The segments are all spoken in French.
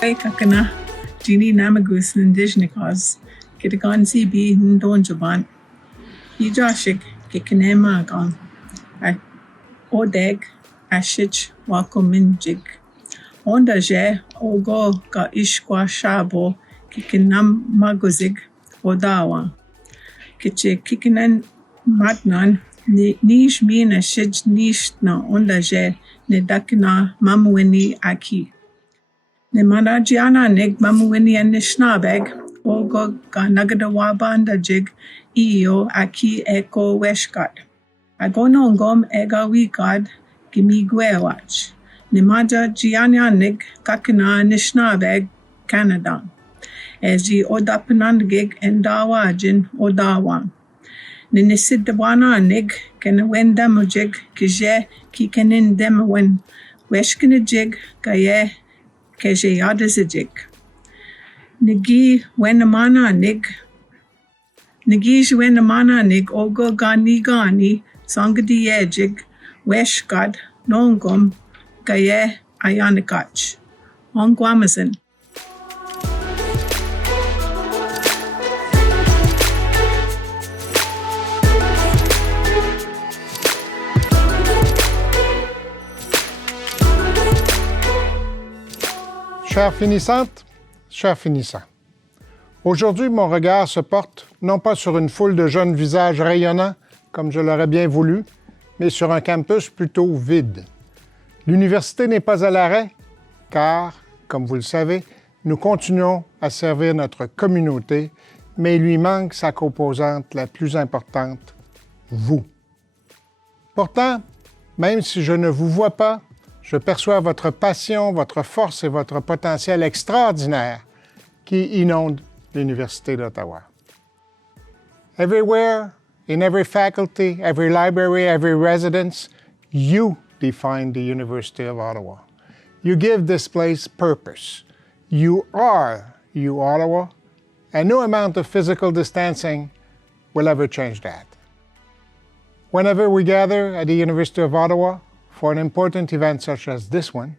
kakana jini namagus nindijnikas kitagan sibi ndonjaban ijashik kikinema gang a odeg ashich wakominjig onda je ogo ka ishkwa shabo kikinam maguzig odawa kiche kikinan matnan nish mina shij nish na onda je ne dakina mamweni aki ne manajiana neg mamweni anishnabeg ogo ga nagadawabanda jig iyo aki eko weshkat agonongom ega wikad gimigwewach ne maja jiana neg kakina nishnabeg Canada Eji odapanandgig endawajin odawa Ninisidwana nig kenwendamujig kije kikenindemawen weshkinajig gaye keje yadazijig Nigi wenamana nig ogo gani sangadiyejig weshkad nongum gaye ayanikach Ongwamazin Chères finissantes, chers finissants, aujourd'hui mon regard se porte non pas sur une foule de jeunes visages rayonnants, comme je l'aurais bien voulu, mais sur un campus plutôt vide. L'université n'est pas à l'arrêt, car, comme vous le savez, nous continuons à servir notre communauté, mais il lui manque sa composante la plus importante, vous. Pourtant, même si je ne vous vois pas, je perçois votre passion, votre force et votre potentiel extraordinaire qui inonde l'Université d'Ottawa. Everywhere, in every faculty, every library, every residence, you define the University of Ottawa. You give this place purpose. You are Ottawa, and no amount of physical distancing will ever change that. Whenever we gather at the University of Ottawa, for an important event such as this one,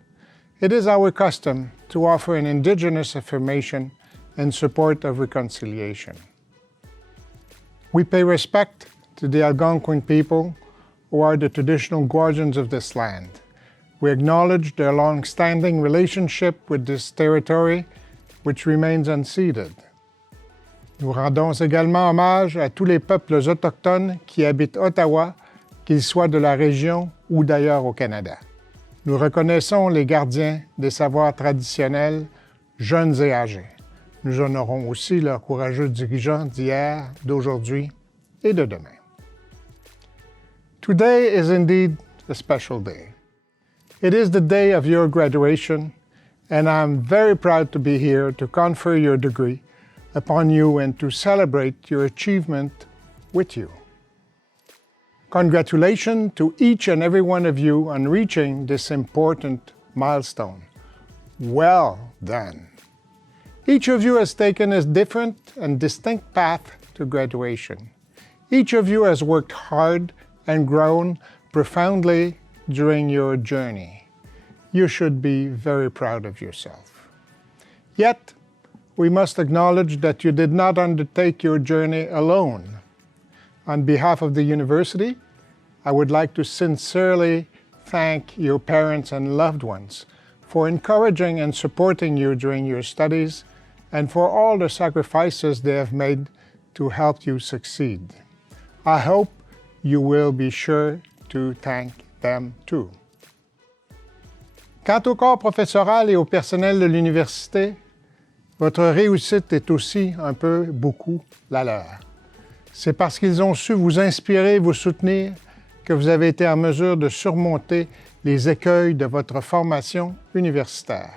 it is our custom to offer an Indigenous affirmation in support of reconciliation. We pay respect to the Algonquin people who are the traditional guardians of this land. We acknowledge their long-standing relationship with this territory, which remains unceded. Nous rendons également hommage à tous les peuples autochtones qui habitent Ottawa, qu'ils soient de la région ou d'ailleurs au Canada. Nous reconnaissons les gardiens des savoirs traditionnels, jeunes et âgés. Nous honorons aussi leurs courageux dirigeants d'hier, d'aujourd'hui et de demain. Today is indeed a special day. It is the day of your graduation, and I'm very proud to be here to confer your degree upon you and to celebrate your achievement with you. Congratulations to each and every one of you on reaching this important milestone. Well done. Each of you has taken a different and distinct path to graduation. Each of you has worked hard and grown profoundly during your journey. You should be very proud of yourself. Yet, we must acknowledge that you did not undertake your journey alone. On behalf of the university, I would like to sincerely thank your parents and loved ones for encouraging and supporting you during your studies and for all the sacrifices they have made to help you succeed. I hope you will be sure to thank them too. Quant au corps professoral et au personnel de l'université, votre réussite est aussi un peu beaucoup la leur. C'est parce qu'ils ont su vous inspirer, vous soutenir, que vous avez été en mesure de surmonter les écueils de votre formation universitaire.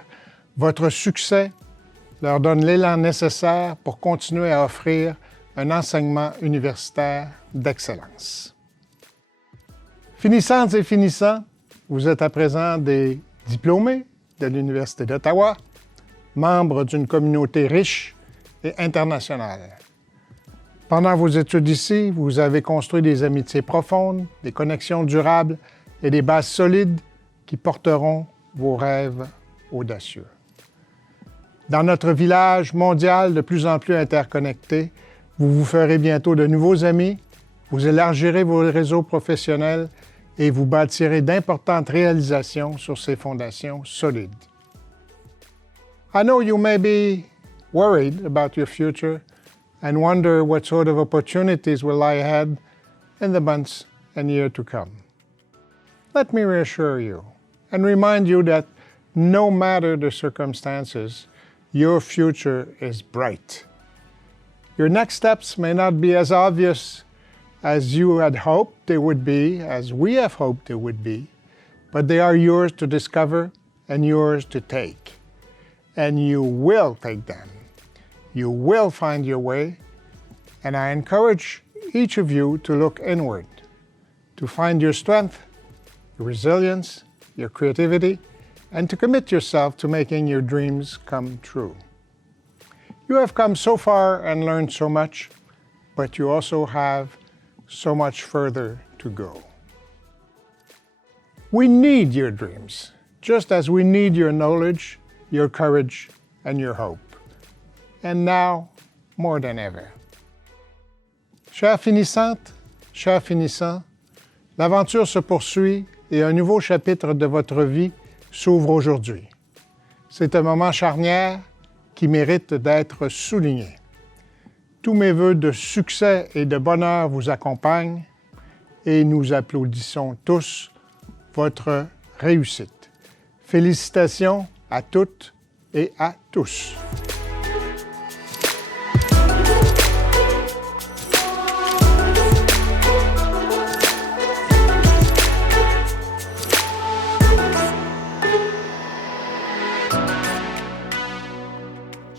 Votre succès leur donne l'élan nécessaire pour continuer à offrir un enseignement universitaire d'excellence. Finissantes et finissants, vous êtes à présent des diplômés de l'Université d'Ottawa, membres d'une communauté riche et internationale. Pendant vos études ici, vous avez construit des amitiés profondes, des connexions durables et des bases solides qui porteront vos rêves audacieux. Dans notre village mondial de plus en plus interconnecté, vous vous ferez bientôt de nouveaux amis, vous élargirez vos réseaux professionnels et vous bâtirez d'importantes réalisations sur ces fondations solides. I know you may be worried about your future and wonder what sort of opportunities will lie ahead in the months and years to come. Let me reassure you and remind you that no matter the circumstances, your future is bright. Your next steps may not be as obvious as you had hoped they would be, as we have hoped they would be, but they are yours to discover and yours to take. And you will take them. You will find your way, and I encourage each of you to look inward, to find your strength, your resilience, your creativity, and to commit yourself to making your dreams come true. You have come so far and learned so much, but you also have so much further to go. We need your dreams, just as we need your knowledge, your courage, and your hope. And now, more than ever. Chères finissantes, chers finissants, l'aventure se poursuit et un nouveau chapitre de votre vie s'ouvre aujourd'hui. C'est un moment charnière qui mérite d'être souligné. Tous mes vœux de succès et de bonheur vous accompagnent et nous applaudissons tous votre réussite. Félicitations à toutes et à tous.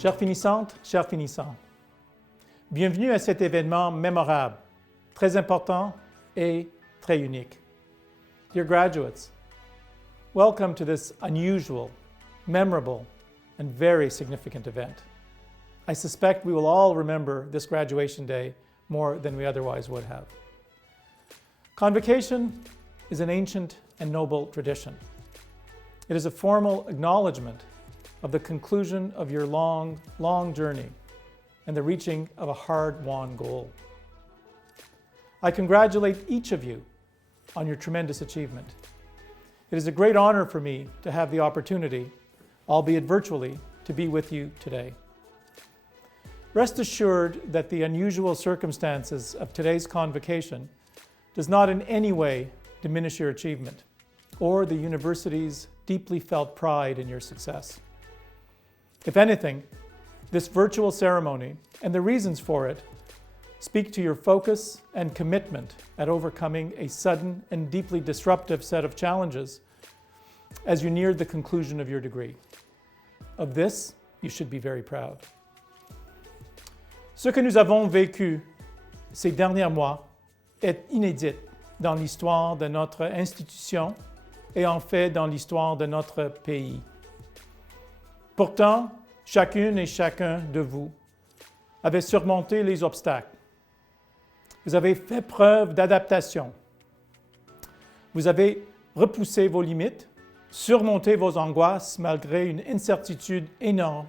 Chères finissantes, chers finissants, bienvenue à cet événement mémorable, très important et très unique. Dear graduates, welcome to this unusual, memorable, and very significant event. I suspect we will all remember this graduation day more than we otherwise would have. Convocation is an ancient and noble tradition. It is a formal acknowledgement of the conclusion of your long, long journey and the reaching of a hard-won goal. I congratulate each of you on your tremendous achievement. It is a great honor for me to have the opportunity, albeit virtually, to be with you today. Rest assured that the unusual circumstances of today's convocation does not in any way diminish your achievement or the university's deeply felt pride in your success. If anything, this virtual ceremony and the reasons for it speak to your focus and commitment at overcoming a sudden and deeply disruptive set of challenges as you neared the conclusion of your degree. Of this, you should be very proud. Ce que nous avons vécu ces derniers mois est inédit dans l'histoire de notre institution et en fait dans l'histoire de notre pays. Pourtant, chacune et chacun de vous avez surmonté les obstacles. Vous avez fait preuve d'adaptation. Vous avez repoussé vos limites, surmonté vos angoisses malgré une incertitude énorme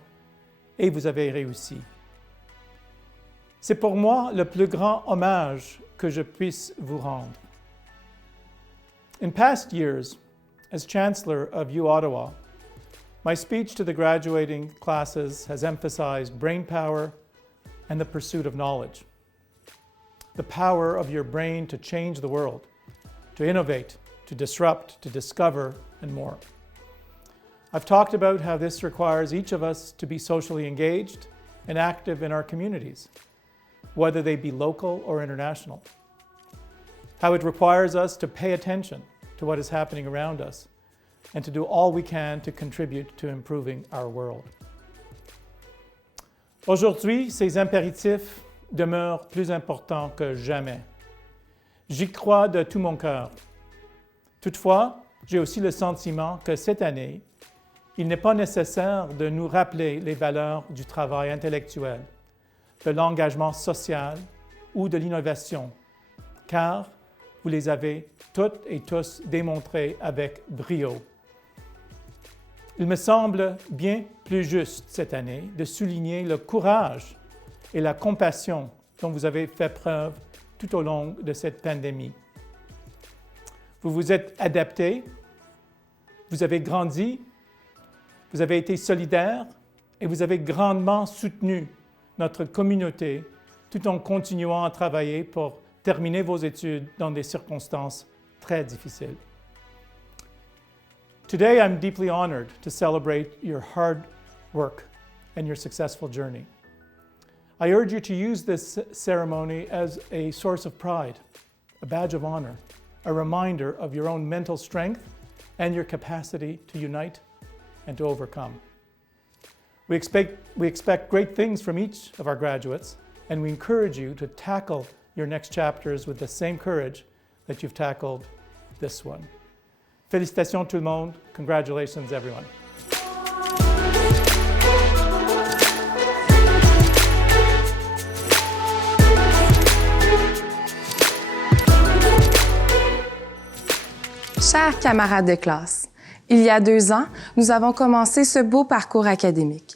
et vous avez réussi. C'est pour moi le plus grand hommage que je puisse vous rendre. In past years, as Chancellor of UOttawa, my speech to the graduating classes has emphasized brain power and the pursuit of knowledge. The power of your brain to change the world, to innovate, to disrupt, to discover, and more. I've talked about how this requires each of us to be socially engaged and active in our communities, whether they be local or international. How it requires us to pay attention to what is happening around us and to do all we can to contribute to improving our world. Aujourd'hui, ces impératifs demeurent plus importants que jamais. J'y crois de tout mon cœur. Toutefois, j'ai aussi le sentiment que cette année, il n'est pas nécessaire de nous rappeler les valeurs du travail intellectuel, de l'engagement social ou de l'innovation, car vous les avez toutes et tous démontrés avec brio. Il me semble bien plus juste cette année de souligner le courage et la compassion dont vous avez fait preuve tout au long de cette pandémie. Vous vous êtes adaptés, vous avez grandi, vous avez été solidaires et vous avez grandement soutenu notre communauté tout en continuant à travailler pour terminer vos études dans des circonstances très difficiles. Today, I'm deeply honored to celebrate your hard work and your successful journey. I urge you to use this ceremony as a source of pride, a badge of honor, a reminder of your own mental strength and your capacity to unite and to overcome. We expect great things from each of our graduates, and we encourage you to tackle your next chapters with the same courage that you've tackled this one. Félicitations tout le monde. Congratulations, everyone. Chers camarades de classe, il y a 2 ans, nous avons commencé ce beau parcours académique.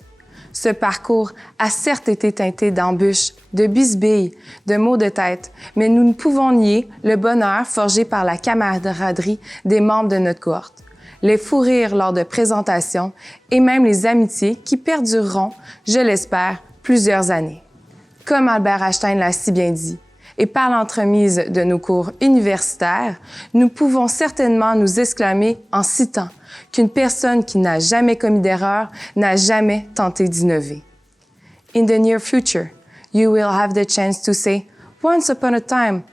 Ce parcours a certes été teinté d'embûches, de bisbilles, de maux de tête, mais nous ne pouvons nier le bonheur forgé par la camaraderie des membres de notre cohorte, les fous rires lors de présentations et même les amitiés qui perdureront, je l'espère, plusieurs années. Comme Albert Einstein l'a si bien dit, et par l'entremise de nos cours universitaires, nous pouvons certainement nous exclamer en citant qu'une personne qui n'a jamais commis d'erreur n'a jamais tenté d'innover. In the near future, you will have the chance to say, once upon a time,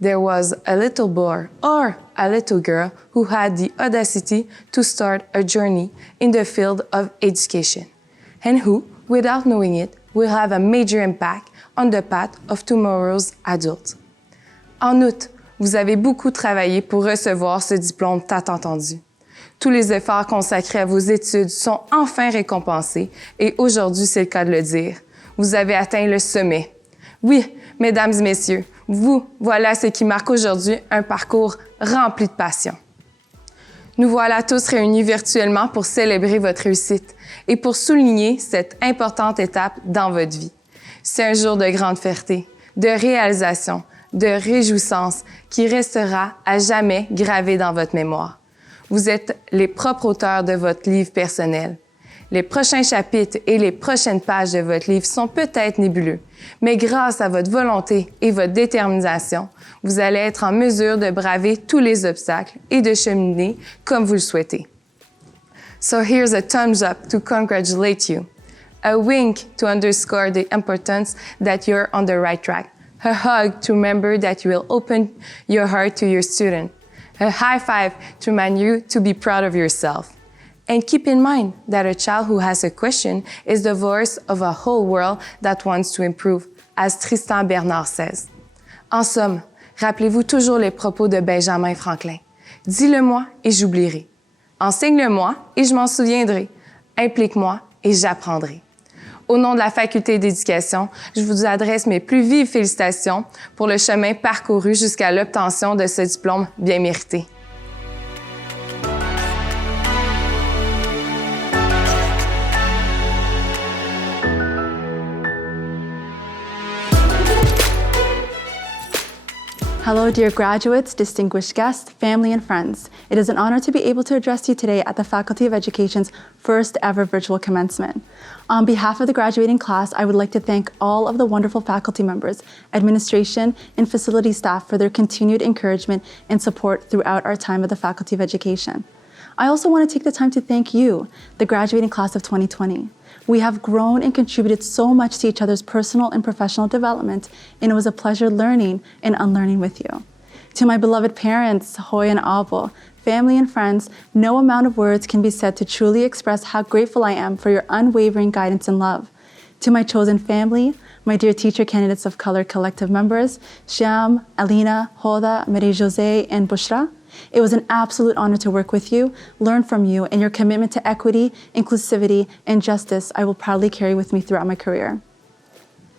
there was a little boy or a little girl who had the audacity to start a journey in the field of education, and who, without knowing it, will have a major impact on the path of tomorrow's adult. En outre, vous avez beaucoup travaillé pour recevoir ce diplôme tant attendu. Tous les efforts consacrés à vos études sont enfin récompensés et aujourd'hui, c'est le cas de le dire. Vous avez atteint le sommet. Oui, mesdames et messieurs, voilà ce qui marque aujourd'hui un parcours rempli de passion. Nous voilà tous réunis virtuellement pour célébrer votre réussite et pour souligner cette importante étape dans votre vie. C'est un jour de grande fierté, de réalisation, de réjouissance qui restera à jamais gravé dans votre mémoire. Vous êtes les propres auteurs de votre livre personnel. Les prochains chapitres et les prochaines pages de votre livre sont peut-être nébuleux, mais grâce à votre volonté et votre détermination, vous allez être en mesure de braver tous les obstacles et de cheminer comme vous le souhaitez. So here's a thumbs up to congratulate you, a wink to underscore the importance that you're on the right track, a hug to remember that you will open your heart to your student, a high five to remind you to be proud of yourself. And keep in mind that a child who has a question is the voice of a whole world that wants to improve, as Tristan Bernard says. En somme, rappelez-vous toujours les propos de Benjamin Franklin. Dis-le-moi et j'oublierai. Enseigne-le-moi et je m'en souviendrai. Implique-moi et j'apprendrai. Au nom de la Faculté d'éducation, je vous adresse mes plus vives félicitations pour le chemin parcouru jusqu'à l'obtention de ce diplôme bien mérité. Hello, dear graduates, distinguished guests, family, and friends. It is an honor to be able to address you today at the Faculty of Education's first ever virtual commencement. On behalf of the graduating class, I would like to thank all of the wonderful faculty members, administration, and facility staff for their continued encouragement and support throughout our time at the Faculty of Education. I also want to take the time to thank you, the graduating class of 2020. We have grown and contributed so much to each other's personal and professional development, and it was a pleasure learning and unlearning with you. To my beloved parents, Hoy and Abo, family and friends, no amount of words can be said to truly express how grateful I am for your unwavering guidance and love. To my chosen family, my dear teacher candidates of color collective members, Shyam, Alina, Hoda, Marie-José, and Bushra, it was an absolute honor to work with you, learn from you, and your commitment to equity, inclusivity, and justice I will proudly carry with me throughout my career.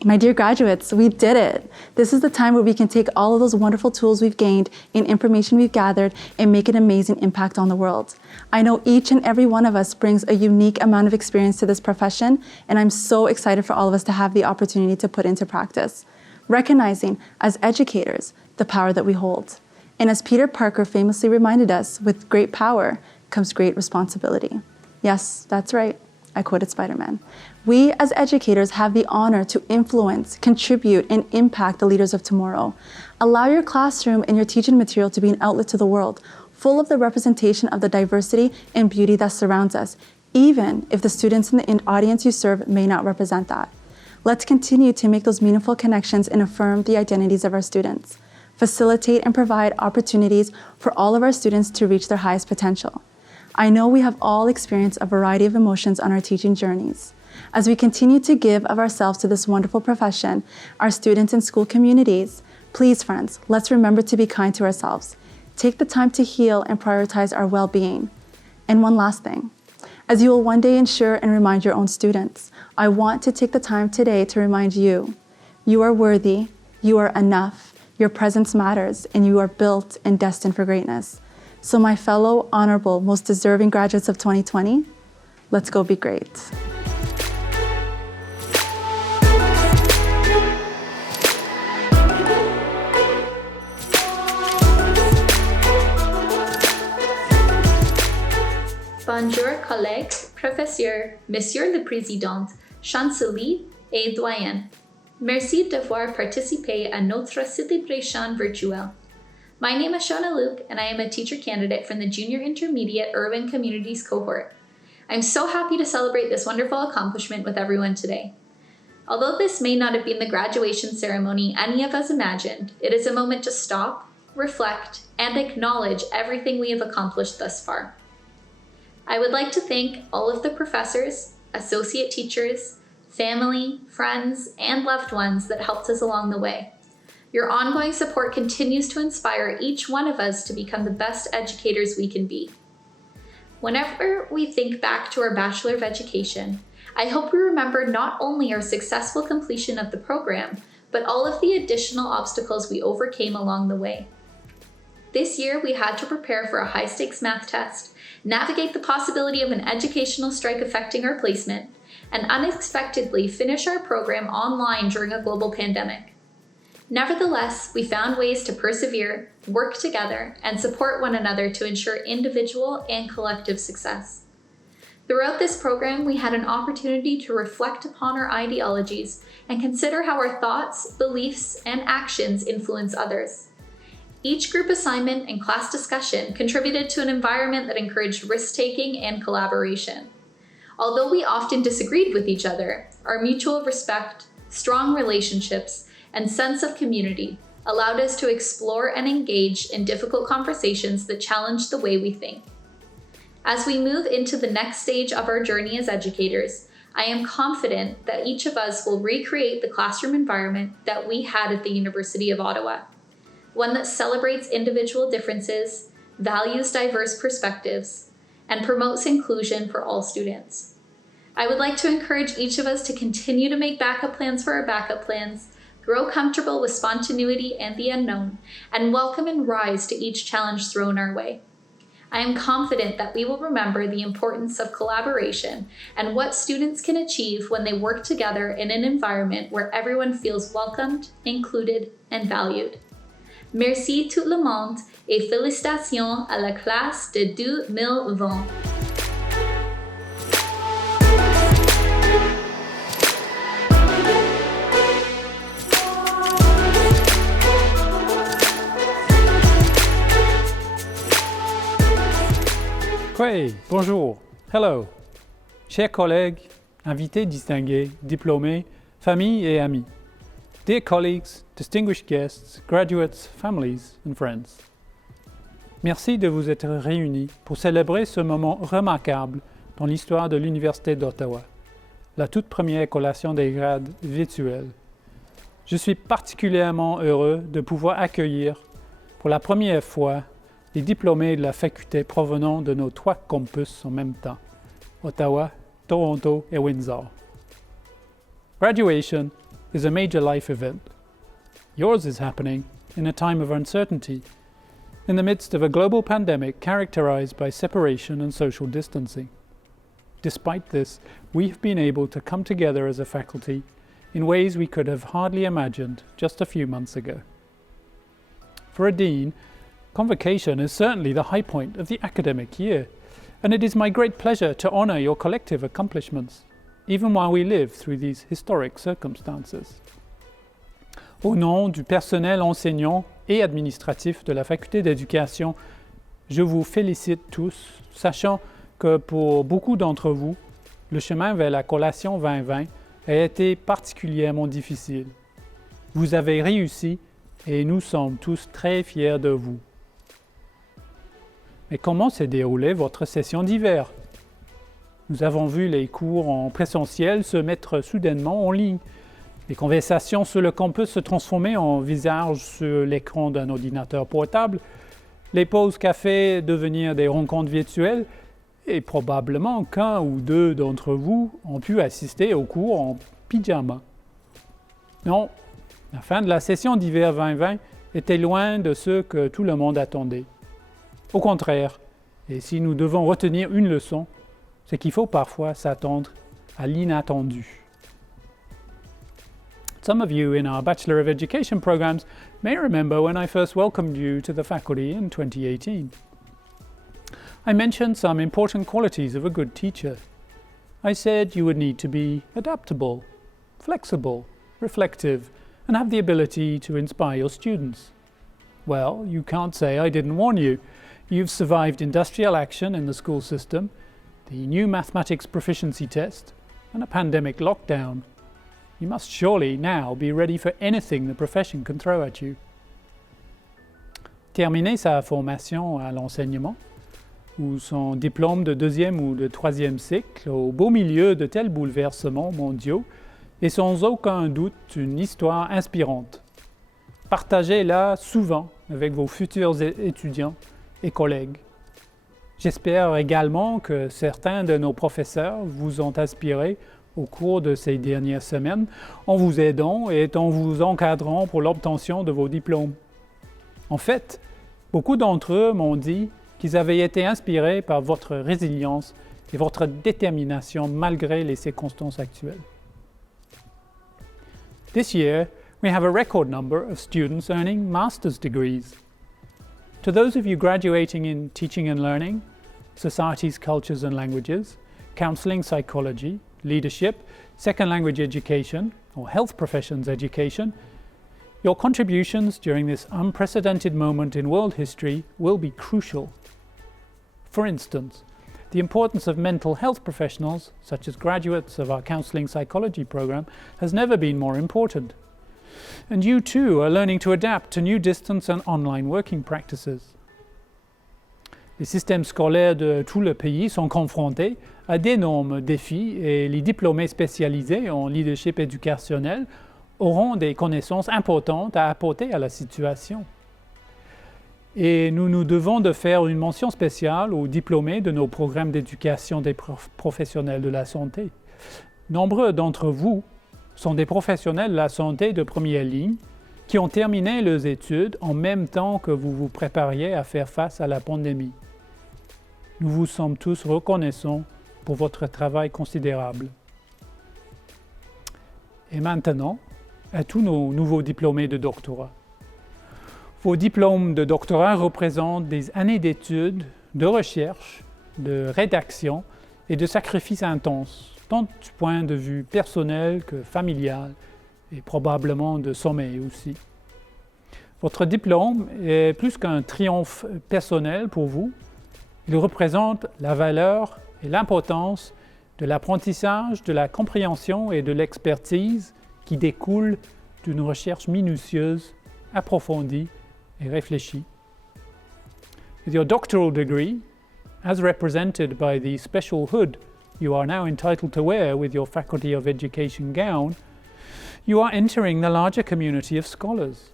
My dear graduates, we did it. This is the time where we can take all of those wonderful tools we've gained and information we've gathered and make an amazing impact on the world. I know each and every one of us brings a unique amount of experience to this profession, and I'm so excited for all of us to have the opportunity to put into practice, recognizing as educators the power that we hold. And as Peter Parker famously reminded us, with great power comes great responsibility. Yes, that's right. I quoted Spider-Man. We as educators have the honor to influence, contribute, and impact the leaders of tomorrow. Allow your classroom and your teaching material to be an outlet to the world, full of the representation of the diversity and beauty that surrounds us, even if the students in the audience you serve may not represent that. Let's continue to make those meaningful connections and affirm the identities of our students. Facilitate and provide opportunities for all of our students to reach their highest potential. I know we have all experienced a variety of emotions on our teaching journeys. As we continue to give of ourselves to this wonderful profession, our students and school communities, please, friends, let's remember to be kind to ourselves. Take the time to heal and prioritize our well-being. And one last thing. As you will one day ensure and remind your own students, I want to take the time today to remind you, you are worthy, you are enough, your presence matters, and you are built and destined for greatness. So my fellow honorable, most deserving graduates of 2020, let's go be great. Bonjour collègues, professeurs, Monsieur le Président, chancelier et doyen. Merci d'avoir participé à notre célébration virtuelle. My name is Shona Luke, and I am a teacher candidate from the Junior Intermediate Urban Communities cohort. I'm so happy to celebrate this wonderful accomplishment with everyone today. Although this may not have been the graduation ceremony any of us imagined, it is a moment to stop, reflect, and acknowledge everything we have accomplished thus far. I would like to thank all of the professors, associate teachers, family, friends, and loved ones that helped us along the way. Your ongoing support continues to inspire each one of us to become the best educators we can be. Whenever we think back to our Bachelor of Education, I hope we remember not only our successful completion of the program, but all of the additional obstacles we overcame along the way. This year, we had to prepare for a high-stakes math test, navigate the possibility of an educational strike affecting our placement, and unexpectedly finish our program online during a global pandemic. Nevertheless, we found ways to persevere, work together, and support one another to ensure individual and collective success. Throughout this program, we had an opportunity to reflect upon our ideologies and consider how our thoughts, beliefs, and actions influence others. Each group assignment and class discussion contributed to an environment that encouraged risk-taking and collaboration. Although we often disagreed with each other, our mutual respect, strong relationships, and sense of community allowed us to explore and engage in difficult conversations that challenged the way we think. As we move into the next stage of our journey as educators, I am confident that each of us will recreate the classroom environment that we had at the University of Ottawa, one that celebrates individual differences, values diverse perspectives, and promotes inclusion for all students. I would like to encourage each of us to continue to make backup plans for our backup plans, grow comfortable with spontaneity and the unknown, and welcome and rise to each challenge thrown our way. I am confident that we will remember the importance of collaboration and what students can achieve when they work together in an environment where everyone feels welcomed, included, and valued. Merci tout le monde et félicitations à la classe de 2020. Oui, bonjour, hello. Chers collègues, invités distingués, diplômés, familles et amis. Dear colleagues, distinguished guests, graduates, families and friends. Merci de vous être réunis pour célébrer ce moment remarquable dans l'histoire de l'Université d'Ottawa, la toute première collation des grades virtuels. Je suis particulièrement heureux de pouvoir accueillir pour la première fois les diplômés de la faculté provenant de nos 3 campus en même temps, Ottawa, Toronto et Windsor. Graduation is a major life event. Yours is happening in a time of uncertainty, in the midst of a global pandemic characterized by separation and social distancing. Despite this, we've been able to come together as a faculty in ways we could have hardly imagined just a few months ago. For a dean, Convocation is certainly the high point of the academic year, and it is my great pleasure to honor your collective accomplishments, even while we live through these historic circumstances. Au nom du personnel enseignant et administratif de la Faculté d'éducation, je vous félicite tous, sachant que pour beaucoup d'entre vous, le chemin vers la collation 2020 a été particulièrement difficile. Vous avez réussi et nous sommes tous très fiers de vous. Mais comment s'est déroulée votre session d'hiver? Nous avons vu les cours en présentiel se mettre soudainement en ligne. Les conversations sur le campus se transformer en visages sur l'écran d'un ordinateur portable, les pauses café devenir des rencontres virtuelles, et probablement qu'un ou deux d'entre vous ont pu assister aux cours en pyjama. Non, la fin de la session d'hiver 2020 était loin de ce que tout le monde attendait. Au contraire, et si nous devons retenir une leçon, c'est qu'il faut parfois s'attendre à l'inattendu. Some of you in our Bachelor of Education programs may remember when I first welcomed you to the faculty in 2018. I mentioned some important qualities of a good teacher. I said you would need to be adaptable, flexible, reflective, and have the ability to inspire your students. Well, you can't say I didn't warn you. You've survived industrial action in the school system, the new mathematics proficiency test, and a pandemic lockdown. You must surely now be ready for anything the profession can throw at you. Terminer sa formation à l'enseignement, ou son diplôme de deuxième ou de troisième cycle au beau milieu de tels bouleversements mondiaux est sans aucun doute une histoire inspirante. Partagez-la souvent avec vos futurs étudiants et collègues. J'espère également que certains de nos professeurs vous ont inspiré au cours de ces dernières semaines en vous aidant et en vous encadrant pour l'obtention de vos diplômes. En fait, beaucoup d'entre eux m'ont dit qu'ils avaient été inspirés par votre résilience et votre détermination malgré les circonstances actuelles. This year, we have a record number of students earning master's degrees. To those of you graduating in teaching and learning, societies, cultures and languages, counseling psychology, leadership, second language education, or health professions education, your contributions during this unprecedented moment in world history will be crucial. For instance, the importance of mental health professionals, such as graduates of our counseling psychology program, has never been more important. And you too are learning to adapt to new distance and online working practices. Les systèmes scolaires de tout le pays sont confrontés à d'énormes défis et les diplômés spécialisés en leadership éducationnel auront des connaissances importantes à apporter à la situation. Et nous nous devons de faire une mention spéciale aux diplômés de nos programmes d'éducation des professionnels de la santé. Nombreux d'entre vous sont des professionnels de la santé de première ligne qui ont terminé leurs études en même temps que vous vous prépariez à faire face à la pandémie. Nous vous sommes tous reconnaissants pour votre travail considérable. Et maintenant, à tous nos nouveaux diplômés de doctorat. Vos diplômes de doctorat représentent des années d'études, de recherche, de rédaction et de sacrifices intenses, tant du point de vue personnel que familial et probablement de sommeil aussi. Votre diplôme est plus qu'un triomphe personnel pour vous. Il représente la valeur et l'importance de l'apprentissage, de la compréhension et de l'expertise qui découlent d'une recherche minutieuse, approfondie et réfléchie. With your doctoral degree, as represented by the special hood you are now entitled to wear with your Faculty of Education gown, you are entering the larger community of scholars.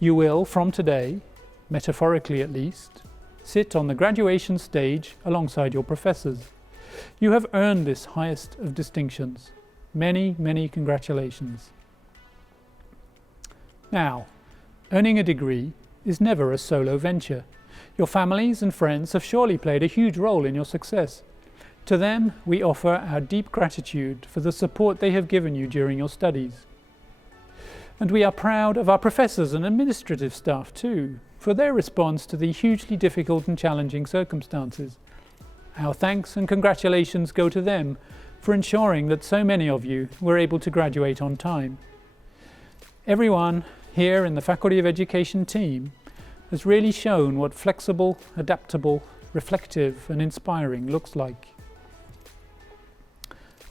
You will, from today, metaphorically at least, sit on the graduation stage alongside your professors. You have earned this highest of distinctions. Many, many congratulations. Now, earning a degree is never a solo venture. Your families and friends have surely played a huge role in your success. To them, we offer our deep gratitude for the support they have given you during your studies. And we are proud of our professors and administrative staff too, for their response to the hugely difficult and challenging circumstances. Our thanks and congratulations go to them for ensuring that so many of you were able to graduate on time. Everyone here in the Faculty of Education team has really shown what flexible, adaptable, reflective and inspiring looks like.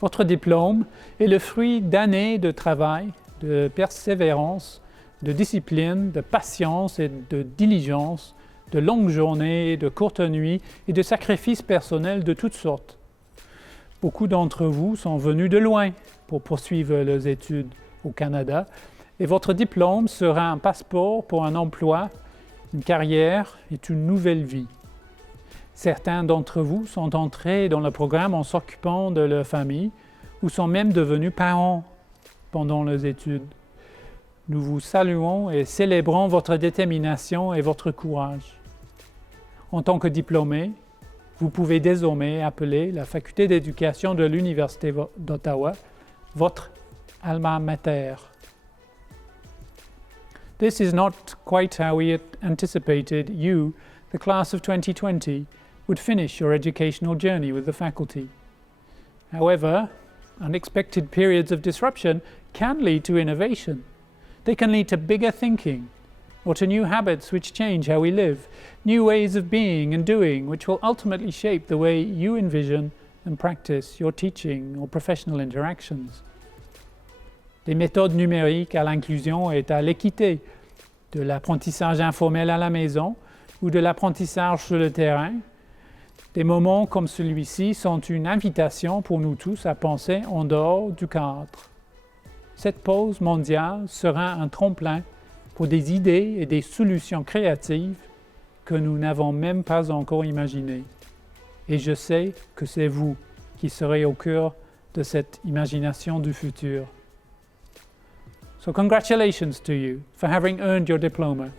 Votre diplôme est le fruit d'années de travail, de persévérance, de discipline, de patience et de diligence, de longues journées, de courtes nuits et de sacrifices personnels de toutes sortes. Beaucoup d'entre vous sont venus de loin pour poursuivre leurs études au Canada et votre diplôme sera un passeport pour un emploi, une carrière et une nouvelle vie. Certains d'entre vous sont entrés dans le programme en s'occupant de leur famille ou sont même devenus parents pendant leurs études. Nous vous saluons et célébrons votre détermination et votre courage. En tant que diplômé, vous pouvez désormais appeler la Faculté d'éducation de l'Université d'Ottawa votre alma mater. This is not quite how we anticipated you, the class of 2020, would finish your educational journey with the faculty. However, unexpected periods of disruption can lead to innovation. They can lead to bigger thinking, or to new habits which change how we live, new ways of being and doing which will ultimately shape the way you envision and practice your teaching or professional interactions. Des méthodes numériques à l'inclusion et à l'équité, de l'apprentissage informel à la maison ou de l'apprentissage sur le terrain. Des moments comme celui-ci sont une invitation pour nous tous à penser en dehors du cadre. Cette pause mondiale sera un tremplin pour des idées et des solutions créatives que nous n'avons même pas encore imaginées. Et je sais que c'est vous qui serez au cœur de cette imagination du futur. So congratulations to you for having earned your diploma.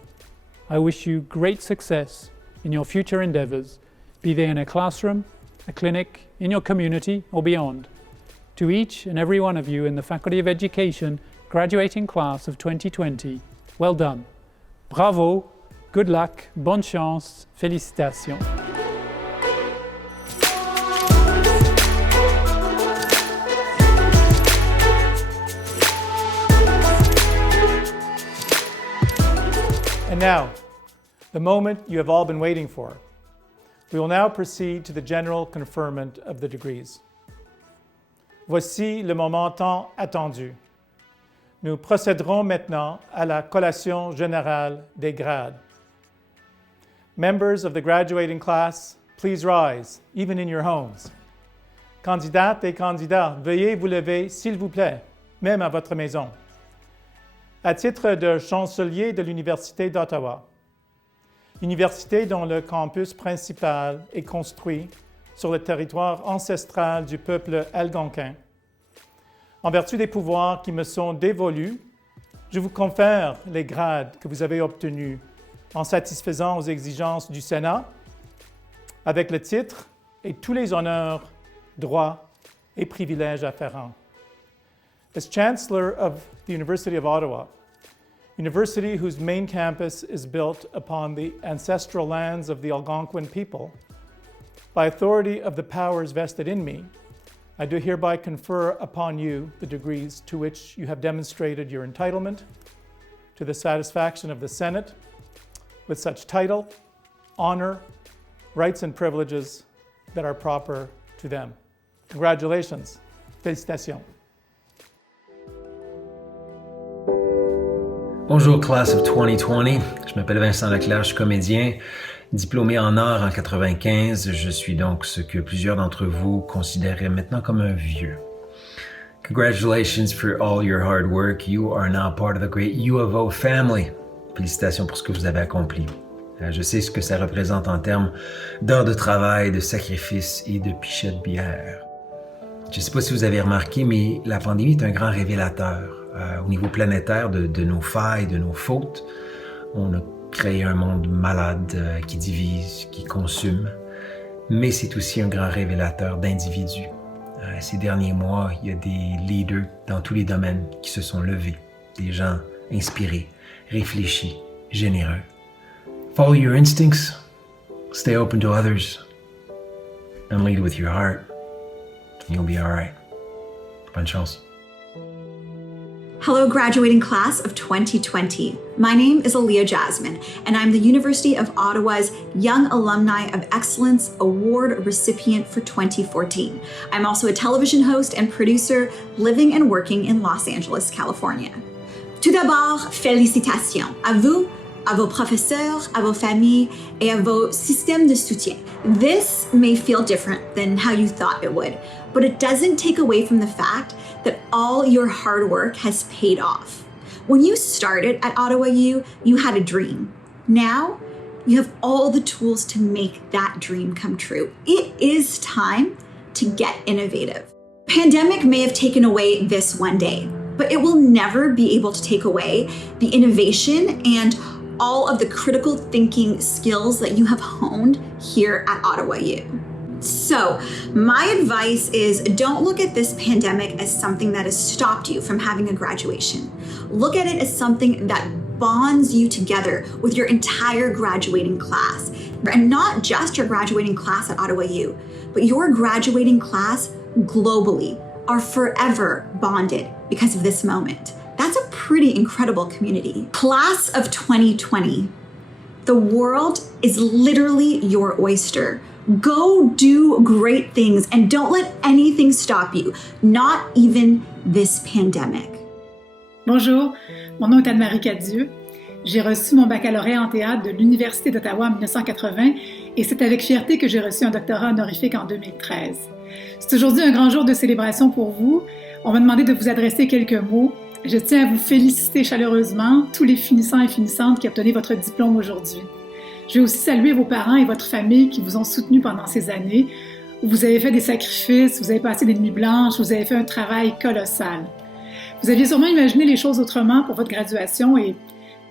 I wish you great success in your future endeavors, be they in a classroom, a clinic, in your community, or beyond. To each and every one of you in the Faculty of Education graduating class of 2020, well done. Bravo, good luck, bonne chance, félicitations. And now, the moment you have all been waiting for. We will now proceed to the general conferment of the degrees. Voici le moment tant attendu. Nous procéderons maintenant à la collation générale des grades. Members of the graduating class, please rise, even in your homes. Candidates et candidats, veuillez vous lever, s'il vous plaît, même à votre maison. À titre de chancelier de l'Université d'Ottawa, université dont le campus principal est construit sur le territoire ancestral du peuple algonquin, en vertu des pouvoirs qui me sont dévolus, je vous confère les grades que vous avez obtenus en satisfaisant aux exigences du Sénat, avec le titre et tous les honneurs, droits et privilèges afférents. As Chancellor of the University of Ottawa, university whose main campus is built upon the ancestral lands of the Algonquin people, by authority of the powers vested in me, I do hereby confer upon you the degrees to which you have demonstrated your entitlement to the satisfaction of the Senate with such title, honor, rights and privileges that are proper to them. Congratulations. Félicitations. Bonjour, class of 2020. Je m'appelle Vincent Leclerc, je suis comédien, diplômé en art en 95. Je suis donc ce que plusieurs d'entre vous considéraient maintenant comme un vieux. Congratulations for all your hard work. You are now part of the great U of O family. Félicitations pour ce que vous avez accompli. Je sais ce que ça représente en termes d'heures de travail, de sacrifices et de pichets de bière. Je ne sais pas si vous avez remarqué, mais la pandémie est un grand révélateur. au niveau planétaire de nos failles, de nos fautes. On a créé un monde malade qui divise, qui consume, mais c'est aussi un grand révélateur d'individus. Ces derniers mois, il y a des leaders dans tous les domaines qui se sont levés, des gens inspirés, réfléchis, généreux. Follow your instincts, stay open to others, and lead with your heart. You'll be all right. Bonne chance. Hello, graduating class of 2020. My name is Aaliyah Jasmine, and I'm the University of Ottawa's Young Alumni of Excellence Award recipient for 2014. I'm also a television host and producer living and working in Los Angeles, California. Tout d'abord, félicitations à vous, à vos professeurs, à vos familles, et à vos systèmes de soutien. This may feel different than how you thought it would, but it doesn't take away from the fact that all your hard work has paid off. When you started at Ottawa U, you had a dream. Now, you have all the tools to make that dream come true. It is time to get innovative. Pandemic may have taken away this one day, but it will never be able to take away the innovation and all of the critical thinking skills that you have honed here at Ottawa U. So, my advice is don't look at this pandemic as something that has stopped you from having a graduation. Look at it as something that bonds you together with your entire graduating class. And not just your graduating class at Ottawa U, but your graduating class globally are forever bonded because of this moment. That's a pretty incredible community. Class of 2020. The world is literally your oyster. Go do great things and don't let anything stop you, not even this pandemic. Bonjour, mon nom est Anne-Marie Cadieux. J'ai reçu mon baccalauréat en théâtre de l'Université d'Ottawa en 1980 et c'est avec fierté que j'ai reçu un doctorat honorifique en 2013. C'est aujourd'hui un grand jour de célébration pour vous. On m'a demandé de vous adresser quelques mots. Je tiens à vous féliciter chaleureusement, tous les finissants et finissantes qui obtenaient votre diplôme aujourd'hui. Je veux aussi saluer vos parents et votre famille qui vous ont soutenu pendant ces années, où vous avez fait des sacrifices, vous avez passé des nuits blanches, vous avez fait un travail colossal. Vous aviez sûrement imaginé les choses autrement pour votre graduation et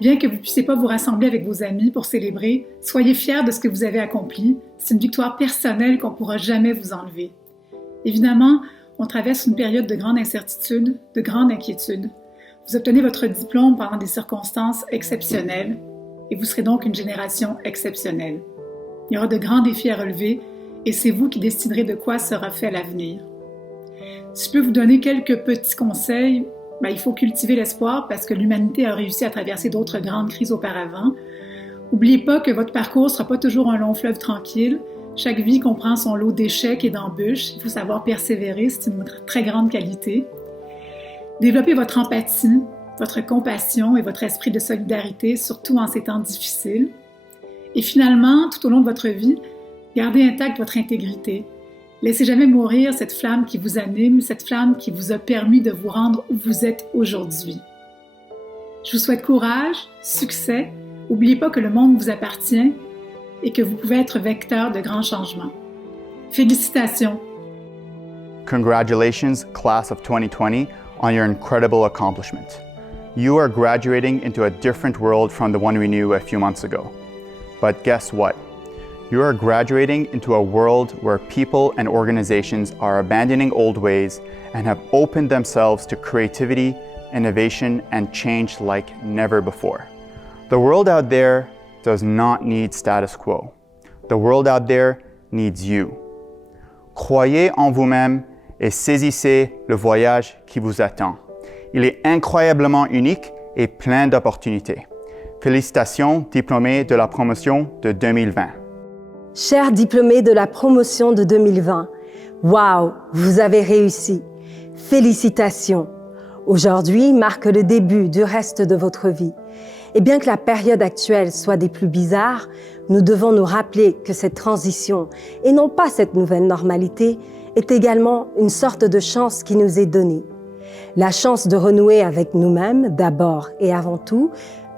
bien que vous ne puissiez pas vous rassembler avec vos amis pour célébrer, soyez fiers de ce que vous avez accompli. C'est une victoire personnelle qu'on ne pourra jamais vous enlever. Évidemment, on traverse une période de grande incertitude, de grande inquiétude. Vous obtenez votre diplôme pendant des circonstances exceptionnelles et vous serez donc une génération exceptionnelle. Il y aura de grands défis à relever et c'est vous qui déciderez de quoi sera fait l'avenir. Si je peux vous donner quelques petits conseils, il faut cultiver l'espoir parce que l'humanité a réussi à traverser d'autres grandes crises auparavant. N'oubliez pas que votre parcours ne sera pas toujours un long fleuve tranquille. Chaque vie comprend son lot d'échecs et d'embûches. Il faut savoir persévérer, c'est une très grande qualité. Développez votre empathie, votre compassion et votre esprit de solidarité, surtout en ces temps difficiles. Et finalement, tout au long de votre vie, gardez intacte votre intégrité. Laissez jamais mourir cette flamme qui vous anime, cette flamme qui vous a permis de vous rendre où vous êtes aujourd'hui. Je vous souhaite courage, succès. N'oubliez pas que le monde vous appartient et que vous pouvez être vecteur de grands changements. Félicitations! Congratulations, class of 2020, on your incredible accomplishment. You are graduating into a different world from the one we knew a few months ago. But guess what? You are graduating into a world where people and organizations are abandoning old ways and have opened themselves to creativity, innovation, and change like never before. The world out there does not need status quo. The world out there needs you. Croyez en vous-même et saisissez le voyage qui vous attend. Il est incroyablement unique et plein d'opportunités. Félicitations, diplômés de la promotion de 2020. Chers diplômés de la promotion de 2020, waouh, vous avez réussi. Félicitations. Aujourd'hui marque le début du reste de votre vie. Et bien que la période actuelle soit des plus bizarres, nous devons nous rappeler que cette transition, et non pas cette nouvelle normalité, est également une sorte de chance qui nous est donnée. La chance de renouer avec nous-mêmes d'abord et avant tout,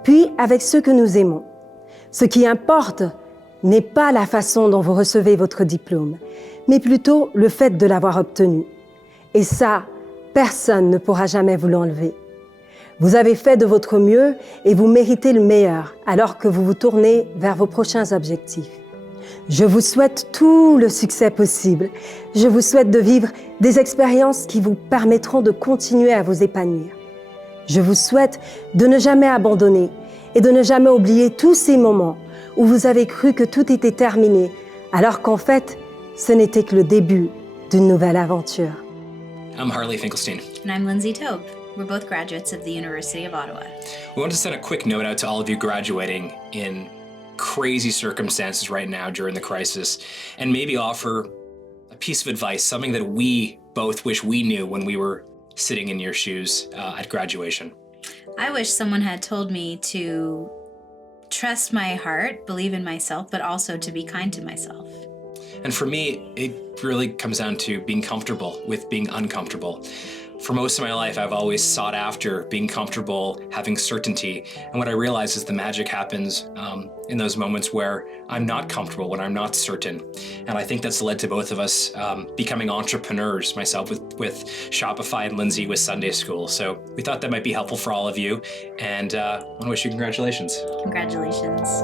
puis avec ceux que nous aimons. Ce qui importe n'est pas la façon dont vous recevez votre diplôme, mais plutôt le fait de l'avoir obtenu. Et ça, personne ne pourra jamais vous l'enlever. Vous avez fait de votre mieux et vous méritez le meilleur alors que vous vous tournez vers vos prochains objectifs. Je vous souhaite tout le succès possible. Je vous souhaite de vivre des expériences qui vous permettront de continuer à vous épanouir. Je vous souhaite de ne jamais abandonner et de ne jamais oublier tous ces moments où vous avez cru que tout était terminé, alors qu'en fait, ce n'était que le début d'une nouvelle aventure. I'm Harley Finkelstein. And I'm Lindsay Taube. We're both graduates of the University of Ottawa. We want to send a quick note out to all of you graduating in crazy circumstances right now during the crisis, and maybe offer a piece of advice, something that we both wish we knew when we were sitting in your shoes at graduation. I wish someone had told me to trust my heart, believe in myself, but also to be kind to myself. And for me, it really comes down to being comfortable with being uncomfortable. For most of my life, I've always sought after being comfortable, having certainty. And what I realize is the magic happens in those moments where I'm not comfortable, when I'm not certain. And I think that's led to both of us becoming entrepreneurs, myself with Shopify and Lindsay with Sunday School. So we thought that might be helpful for all of you. And I want to wish you congratulations. Congratulations.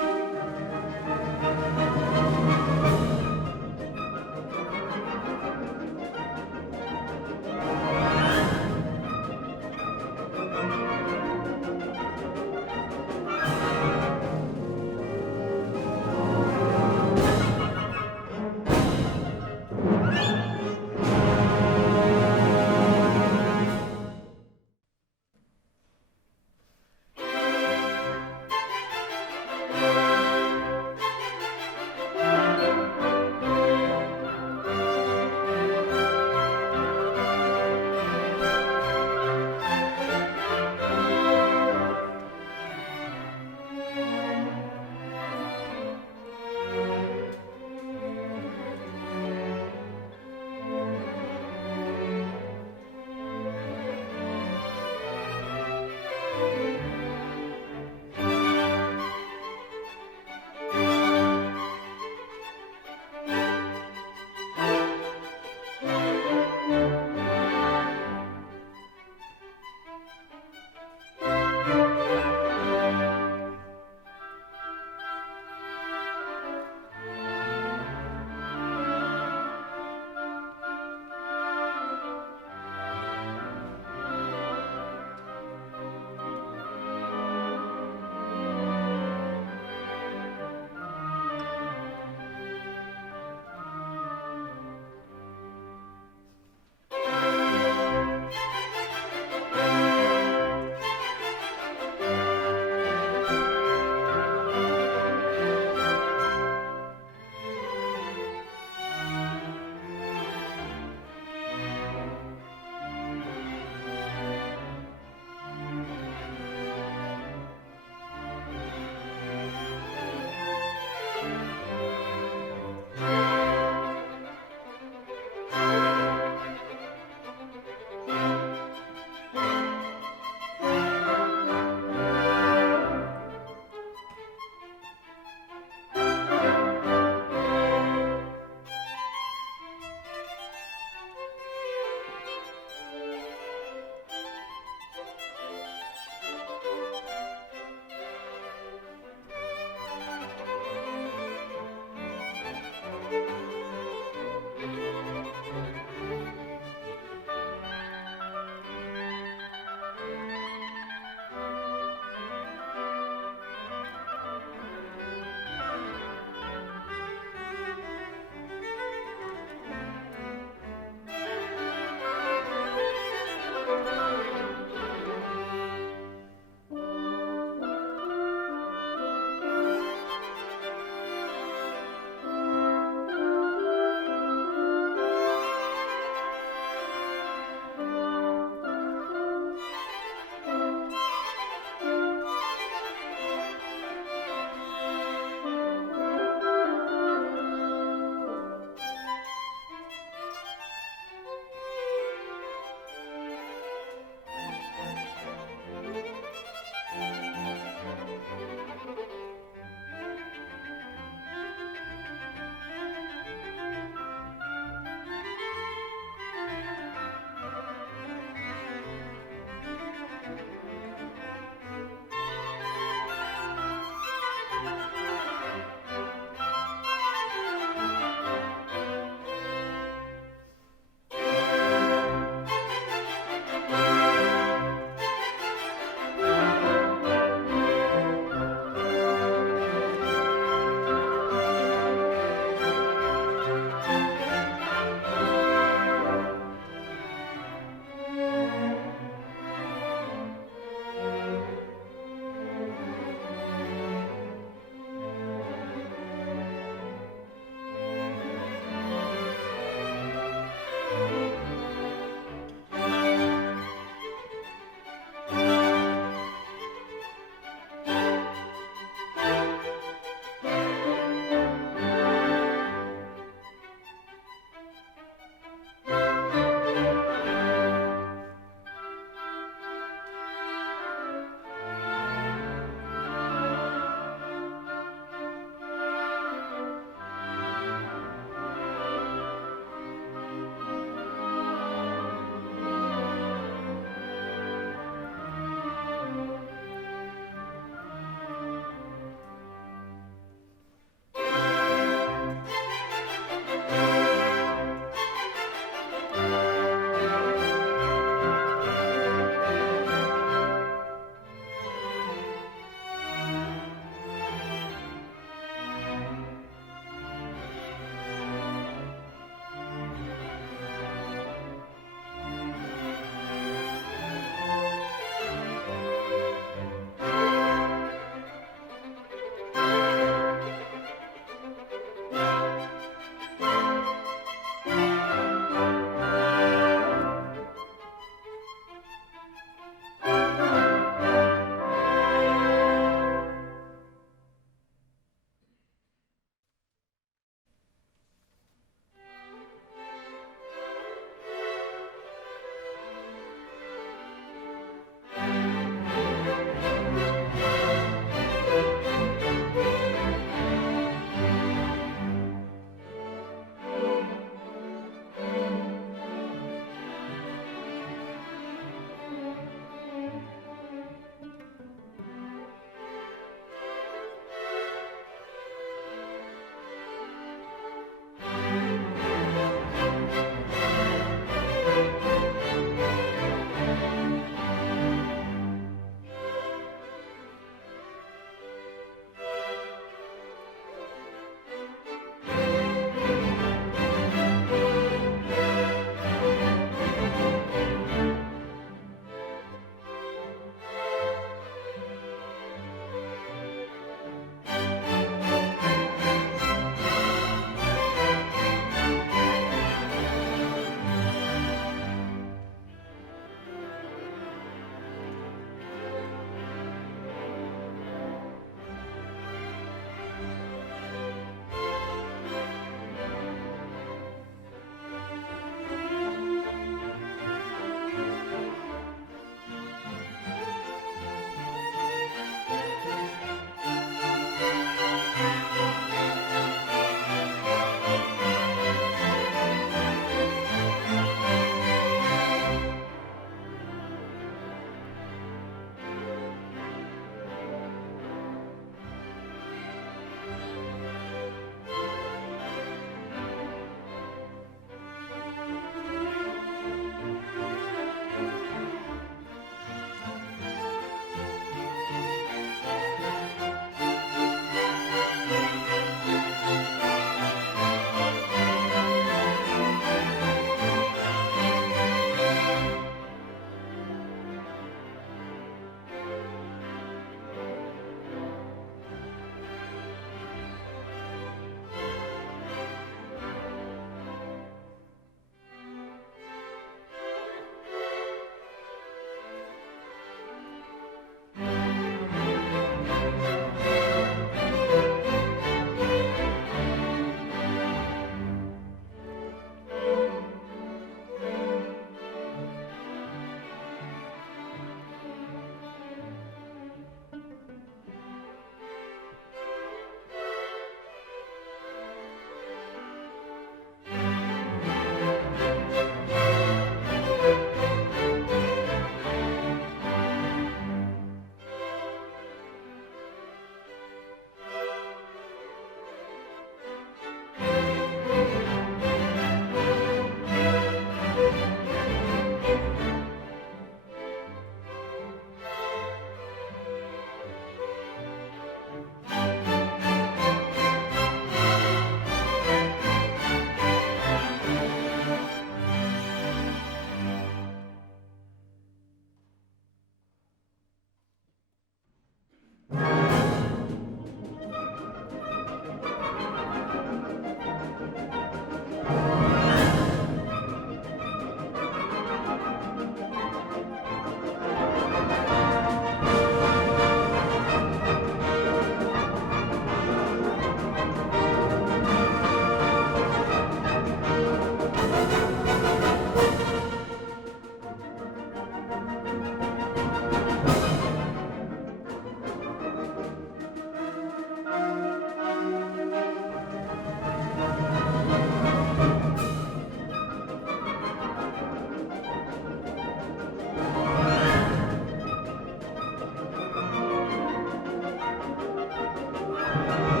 you.